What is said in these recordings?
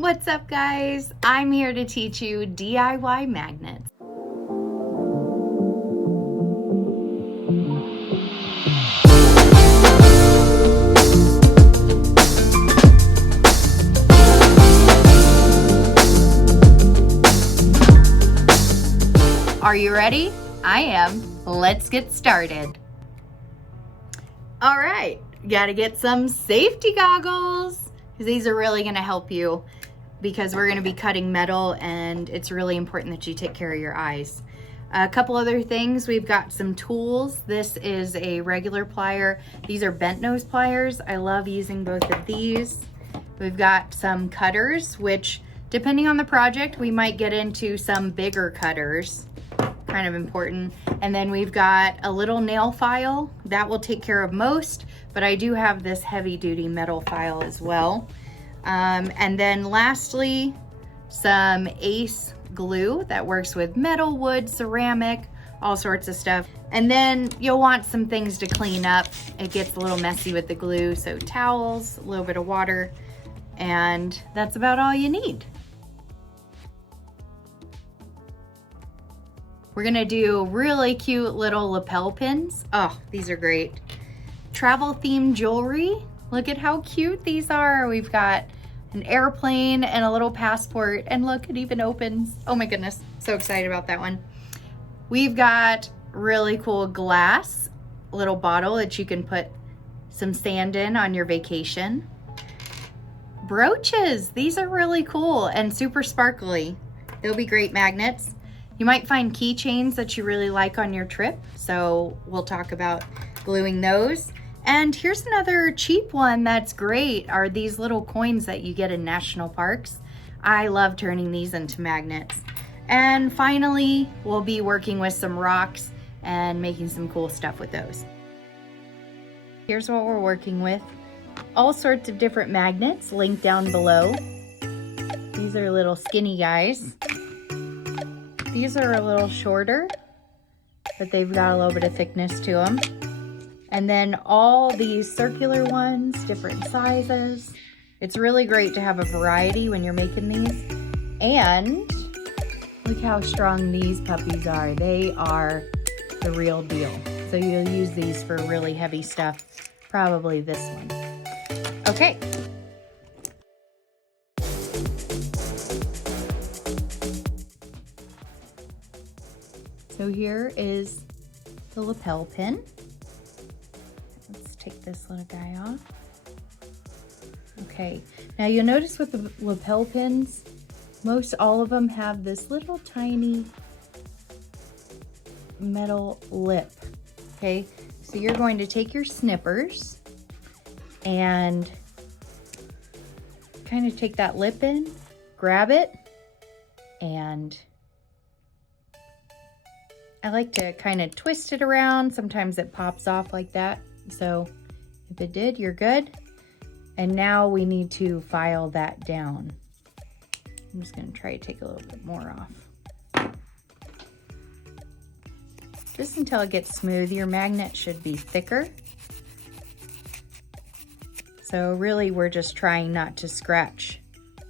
What's up, guys? I'm here to teach you DIY magnets. Are you ready? I am. Let's get started. All right, you gotta get some safety goggles because these are really gonna help you because we're gonna be cutting metal and it's really important that you take care of your eyes. A couple other things, we've got some tools. This is a regular plier. These are bent nose pliers. I love using both of these. We've got some cutters, which depending on the project, we might get into some bigger cutters. Kind of important. And then we've got a little nail file that will take care of most, but I do have this heavy duty metal file as well. And then lastly, some Ace glue that works with metal, wood, ceramic, all sorts of stuff. And then you'll want some things to clean up. It gets a little messy with the glue, so towels, a little bit of water, and that's about all you need. We're gonna do really cute little lapel pins. Oh, these are great. Travel themed jewelry. Look at how cute these are. We've got an airplane and a little passport, and look, it even opens. Oh my goodness, so excited about that one. We've got really cool glass, little bottle that you can put some sand in on your vacation. Brooches, these are really cool and super sparkly. They'll be great magnets. You might find keychains that you really like on your trip, so we'll talk about gluing those. And here's another cheap one that's great, are these little coins that you get in national parks. I love turning these into magnets. And finally, we'll be working with some rocks and making some cool stuff with those. Here's what we're working with. All sorts of different magnets linked down below. These are little skinny guys. These are a little shorter, but they've got a little bit of thickness to them. And then all these circular ones, different sizes. It's really great to have a variety when you're making these. And look how strong these puppies are. They are the real deal. So you'll use these for really heavy stuff, probably this one. Okay. So here is the lapel pin. Let's take this little guy off. Okay, now you'll notice with the lapel pins, most all of them have this little tiny metal lip, okay? So you're going to take your snippers and kind of take that lip in, grab it, and I like to kind of twist it around. Sometimes it pops off like that. So if it did, you're good. And now we need to file that down. I'm just gonna try to take a little bit more off. Just until it gets smooth. Your magnet should be thicker. So really we're just trying not to scratch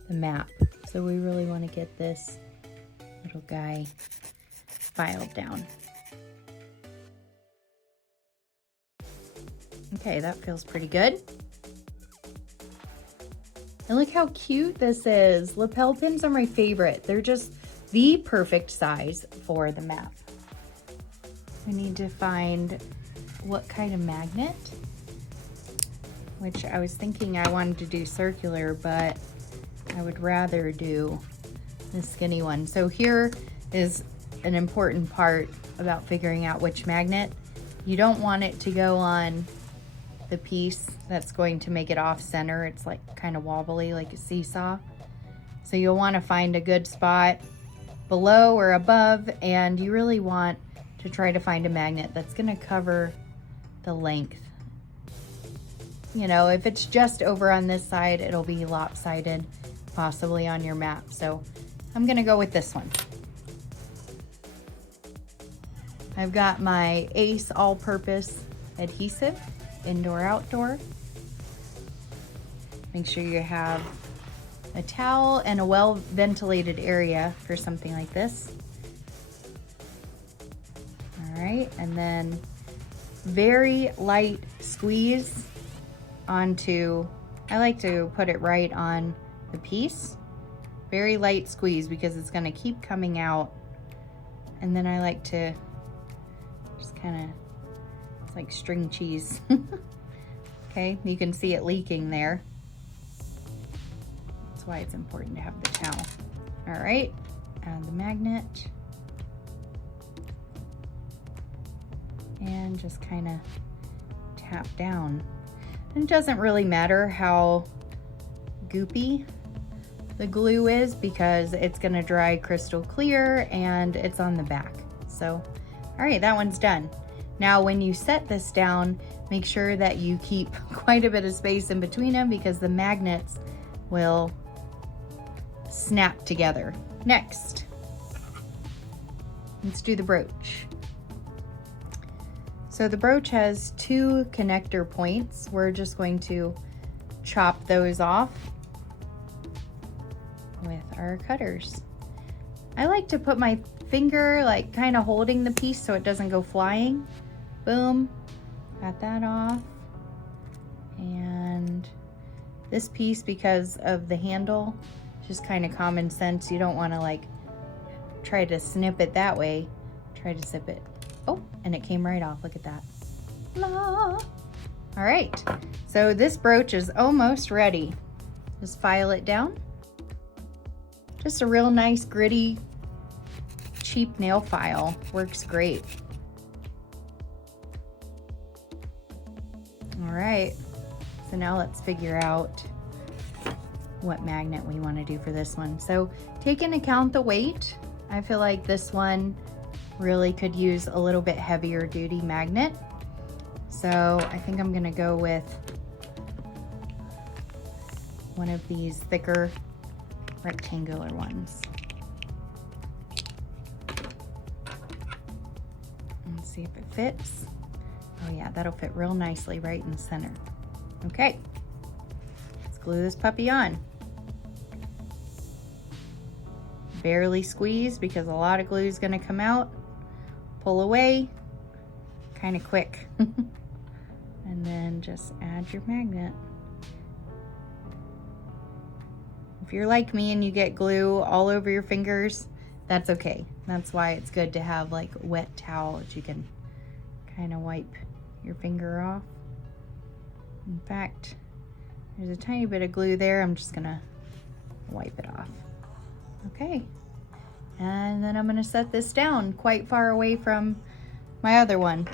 the map. So we really want to get this little guy filed down. Okay, that feels pretty good. And look how cute this is. Lapel pins are my favorite. They're just the perfect size for the map. We need to find what kind of magnet, which I was thinking I wanted to do circular, but I would rather do the skinny one. So here is an important part about figuring out which magnet. You don't want it to go on the piece that's going to make it off center. It's like kind of wobbly like a seesaw. So you'll want to find a good spot below or above, and you really want to try to find a magnet that's going to cover the length. You know, if it's just over on this side, it'll be lopsided, possibly on your map. So I'm going to go with this one. I've got my Ace all-purpose adhesive, indoor outdoor. Make sure you have a towel and a well-ventilated area for something like this. All right, and then very light squeeze onto, I like to put it right on the piece. Very light squeeze because it's gonna keep coming out. And then I like to just kind of, it's like string cheese. Okay, you can see it leaking there. That's why it's important to have the towel. All right, add the magnet. And just kind of tap down. And it doesn't really matter how goopy the glue is because it's gonna dry crystal clear and it's on the back. So, all right, that one's done. Now, when you set this down, make sure that you keep quite a bit of space in between them because the magnets will snap together. Next, let's do the brooch. So the brooch has 2 connector points. We're just going to chop those off with our cutters. I like to put my finger like kind of holding the piece so it doesn't go flying. Boom, got that off. And this piece, because of the handle, just kind of common sense. You don't want to like try to snip it that way. Try to zip it. Oh, and it came right off. Look at that. La. All right, so this brooch is almost ready. Just file it down. Just a real nice, gritty, cheap nail file. Works great. All right, so now let's figure out what magnet we want to do for this one. So take into account the weight. I feel like this one really could use a little bit heavier duty magnet. So I think I'm gonna go with one of these thicker rectangular ones. Let's see if it fits. Oh yeah, that'll fit real nicely right in the center. Okay, let's glue this puppy on. Barely squeeze because a lot of glue is gonna come out. Pull away, kind of quick. And then just add your magnet. If you're like me and you get glue all over your fingers, that's okay. That's why it's good to have like a wet towel that you can kind of wipe your finger off. In fact, there's a tiny bit of glue there. I'm just gonna wipe it off. Okay. And then I'm gonna set this down quite far away from my other one.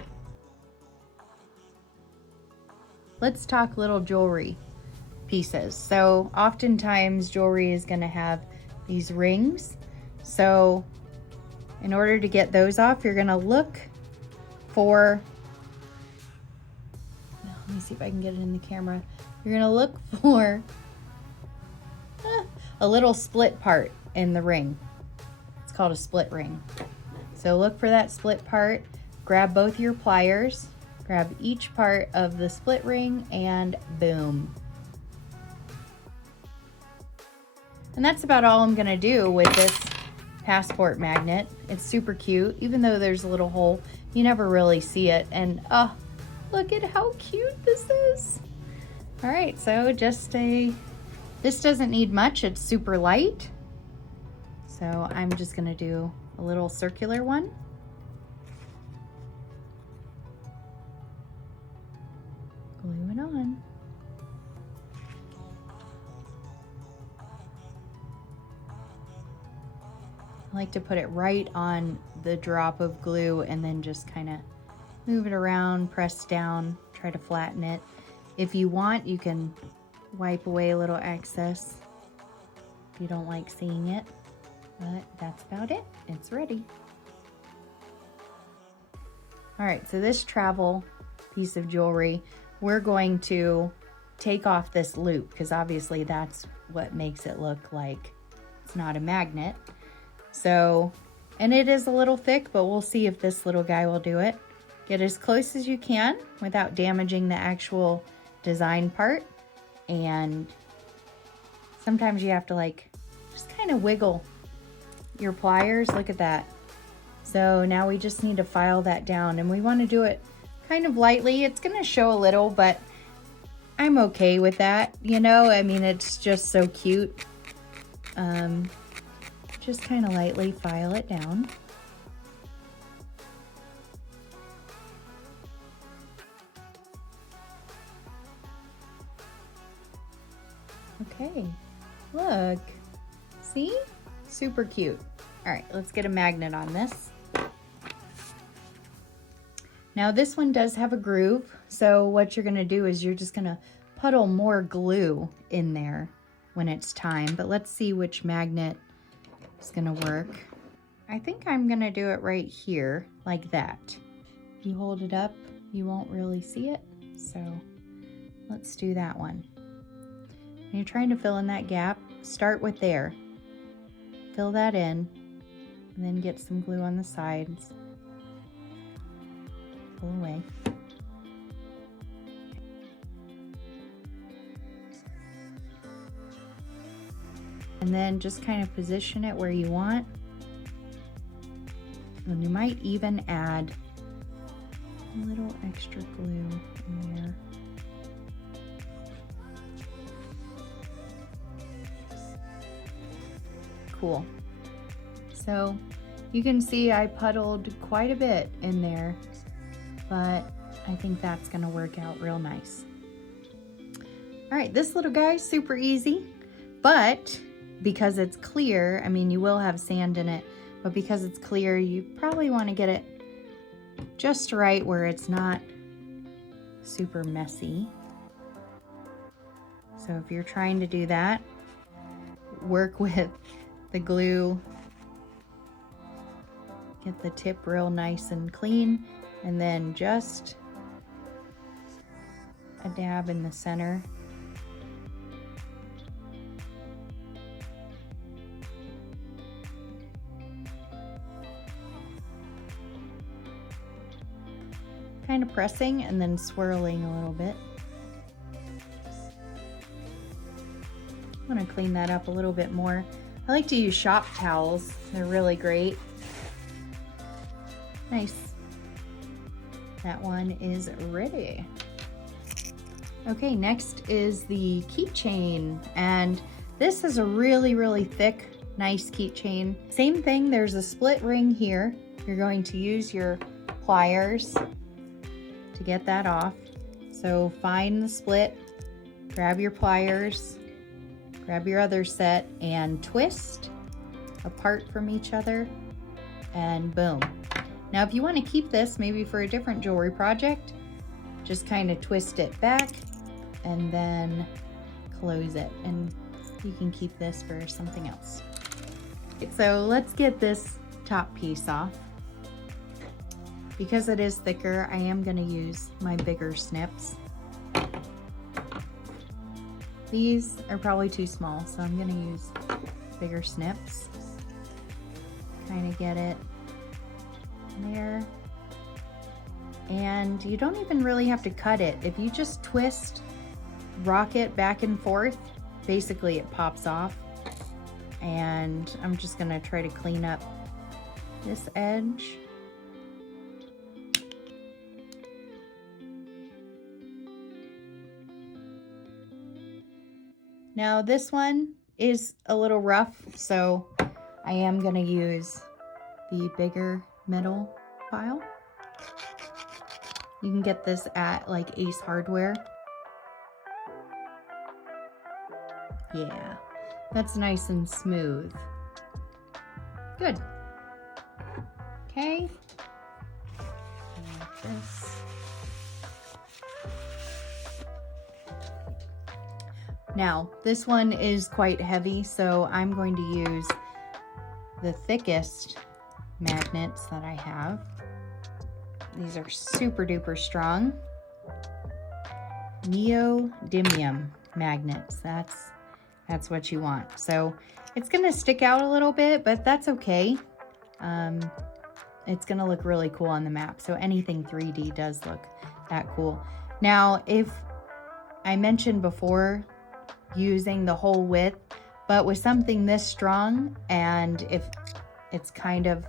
Let's talk little jewelry pieces. So oftentimes jewelry is gonna have these rings. So in order to get those off, you're gonna look for, let me see if I can get it in the camera. You're gonna look for a little split part in the ring. It's called a split ring. So look for that split part, grab both your pliers, grab each part of the split ring, and boom. And that's about all I'm gonna do with this passport magnet. It's super cute. Even though there's a little hole, you never really see it. And look at how cute this is. All right, so this doesn't need much. It's super light. So I'm just gonna do a little circular one. Glue it on. I like to put it right on the drop of glue and then just kind of move it around, press down, try to flatten it. If you want, you can wipe away a little excess if you don't like seeing it, but that's about it. It's ready. All right, so this travel piece of jewelry, we're going to take off this loop because obviously that's what makes it look like it's not a magnet. So, and it is a little thick, but we'll see if this little guy will do it. Get as close as you can without damaging the actual design part. And sometimes you have to like just kind of wiggle your pliers. Look at that. So now we just need to file that down, and we want to do it kind of lightly. It's going to show a little, but I'm okay with that. You know, I mean, it's just so cute. Just kind of lightly file it down. Okay, look, see? Super cute. All right, let's get a magnet on this. Now this one does have a groove, so what you're gonna do is you're just gonna puddle more glue in there when it's time, but let's see which magnet is gonna work. I think I'm gonna do it right here, like that. If you hold it up, you won't really see it, so let's do that one. When you're trying to fill in that gap, start with there. Fill that in, and then get some glue on the sides. Pull away. And then just kind of position it where you want. And you might even add a little extra glue in there. Cool. So you can see I puddled quite a bit in there, but I think that's gonna work out real nice. All right, this little guy's super easy, but because it's clear, I mean, you will have sand in it, but because it's clear, you probably wanna get it just right where it's not super messy. So if you're trying to do that, work with the glue, get the tip real nice and clean, and then just a dab in the center. Kind of pressing and then swirling a little bit. I'm gonna clean that up a little bit more. I like to use shop towels. They're really great. Nice. That one is ready. Okay, next is the keychain. And this is a really, really thick, nice keychain. Same thing, there's a split ring here. You're going to use your pliers to get that off. So find the split, grab your pliers, grab your other set and twist apart from each other, and boom. Now if you want to keep this maybe for a different jewelry project, just kind of twist it back and then close it, and you can keep this for something else. Okay, so let's get this top piece off. Because it is thicker, I am going to use my bigger snips. These are probably too small, so I'm going to use bigger snips. Kind of get it there. And you don't even really have to cut it. If you just twist, rock it back and forth, basically it pops off. And I'm just going to try to clean up this edge. Now this one is a little rough, so I am gonna use the bigger metal file. You can get this at like Ace Hardware. Yeah, that's nice and smooth. Good. Okay. Like this. Now, this one is quite heavy, so I'm going to use the thickest magnets that I have. These are super duper strong. Neodymium magnets, that's what you want. So it's gonna stick out a little bit, but that's okay. It's gonna look really cool on the map. So anything 3D does look that cool. Now, if I mentioned before, using the whole width, but with something this strong, and if it's kind of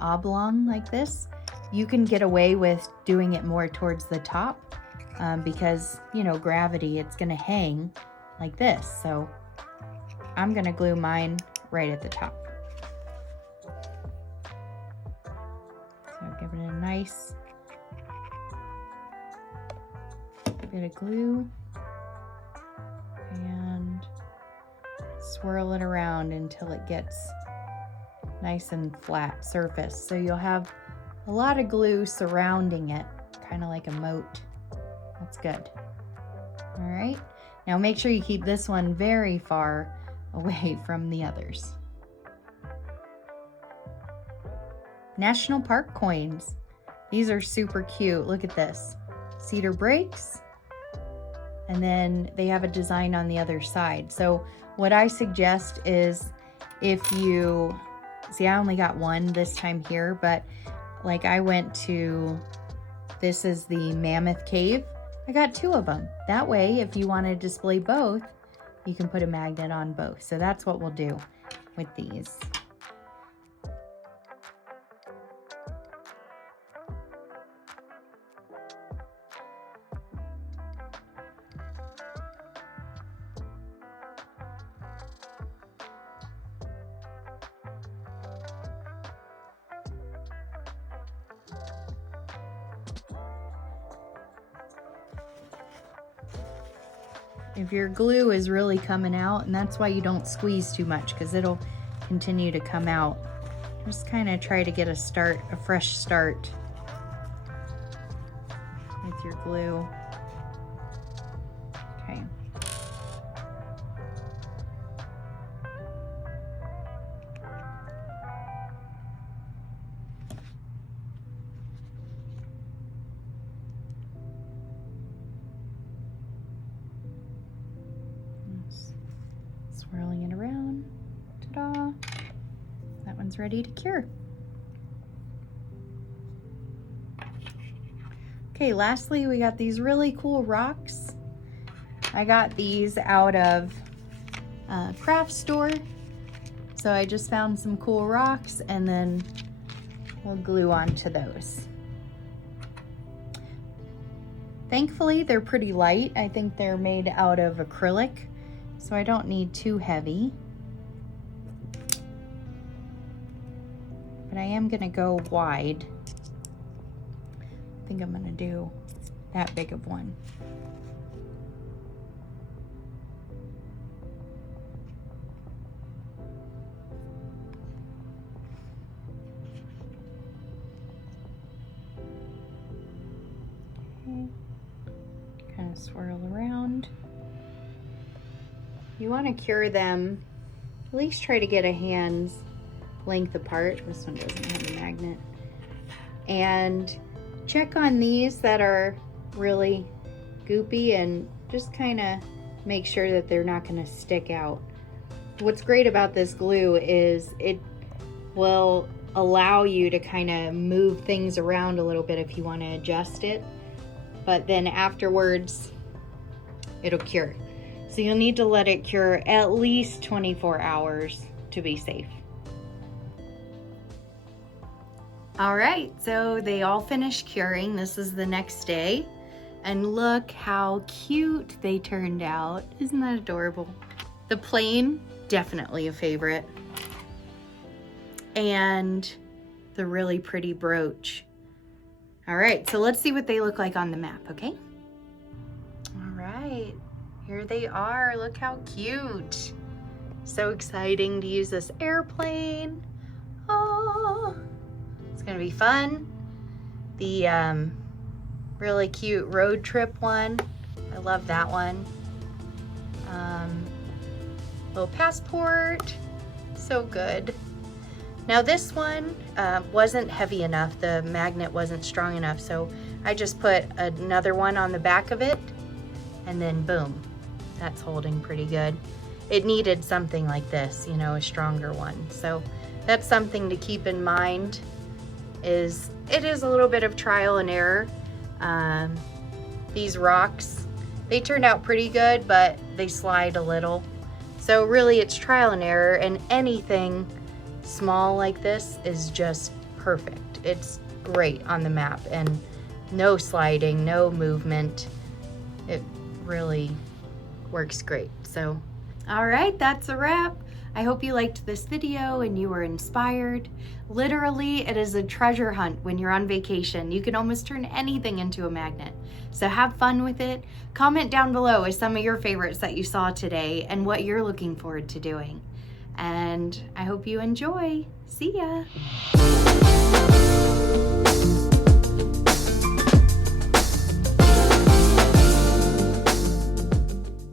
oblong like this, you can get away with doing it more towards the top because, you know, gravity, it's gonna hang like this. So I'm gonna glue mine right at the top. So give it a nice bit of glue and swirl it around until it gets nice and flat surface. So you'll have a lot of glue surrounding it, kind of like a moat. That's good. All right, now make sure you keep this one very far away from the others. National Park coins. These are super cute. Look at this. Cedar breaks, and then they have a design on the other side. So what I suggest is, if you see, I only got one this time here, but like I went to, this is the Mammoth Cave. I got 2 of them. That way, if you want to display both, you can put a magnet on both. So that's what we'll do with these. If your glue is really coming out, and that's why you don't squeeze too much, because it'll continue to come out. Just kind of try to get a fresh start with your glue. Okay. Swirling it around. Ta-da! That one's ready to cure. Okay, lastly, we got these really cool rocks. I got these out of a craft store. So I just found some cool rocks, and then we'll glue onto those. Thankfully, they're pretty light. I think they're made out of acrylic, so I don't need too heavy. But I am gonna go wide. I think I'm gonna do that big of one. Okay. Kind of swirl around. You want to cure them, at least try to get a hand's length apart. This one doesn't have a magnet. And check on these that are really goopy and just kind of make sure that they're not going to stick out. What's great about this glue is it will allow you to kind of move things around a little bit if you want to adjust it, but then afterwards it'll cure. So you'll need to let it cure at least 24 hours to be safe. All right, so they all finished curing. This is the next day. And look how cute they turned out. Isn't that adorable? The plain, definitely a favorite. And the really pretty brooch. All right, so let's see what they look like on the map, okay? All right, here they are. Look how cute. So exciting to use this airplane. Oh, it's gonna be fun. The really cute road trip one. I love that one. Little passport, so good. Now this one wasn't heavy enough. The magnet wasn't strong enough, so I just put another one on the back of it, and then boom, that's holding pretty good. It needed something like this, you know, a stronger one. So that's something to keep in mind. It is a little bit of trial and error. These rocks, They turned out pretty good, but they slide a little. So really it's trial and error, and anything small like this is just perfect. It's great on the map and no sliding, no movement. It really works great. So, all right, that's a wrap. I hope you liked this video and you were inspired. Literally, it is a treasure hunt when you're on vacation. You can almost turn anything into a magnet. So have fun with it. Comment down below with some of your favorites that you saw today and what you're looking forward to doing. And I hope you enjoy. See ya.